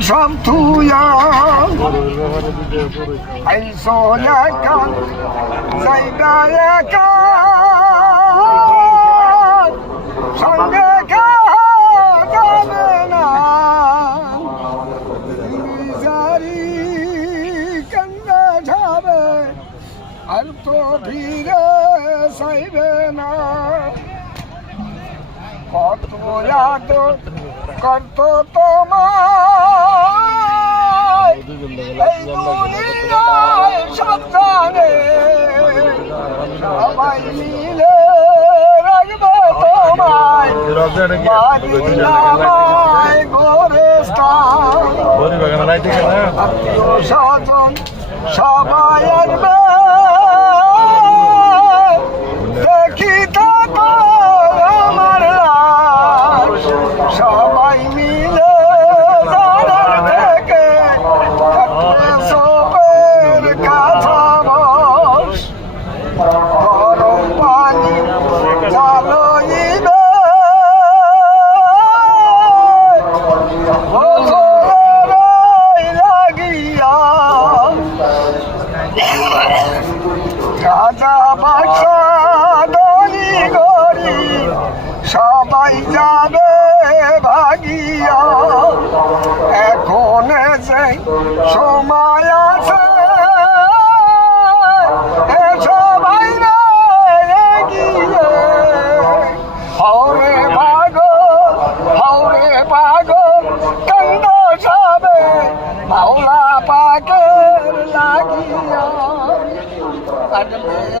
সব তুইয়া আইসো একা যাইবা একা সঙ্গে যাবে না জারি কান্দা যাবে আর তো ফিরে চাইবে না কত আদর করত তোমায় এই দুনিয়ায় সাবধানে সবাই মিলে রাখবে তোমায় বাড়ির গোরস্থান আত্মীয় স্বজন সবাই আসবে দেখিতে আমার লাশ সবাই মিলে জানার থেকে সবের কাছা বস গরম পানি চালইবে লাগিয়া রাজা বাদশা ধনী গরিব সবাই যাবে ভাগিয়া এখন যে সময়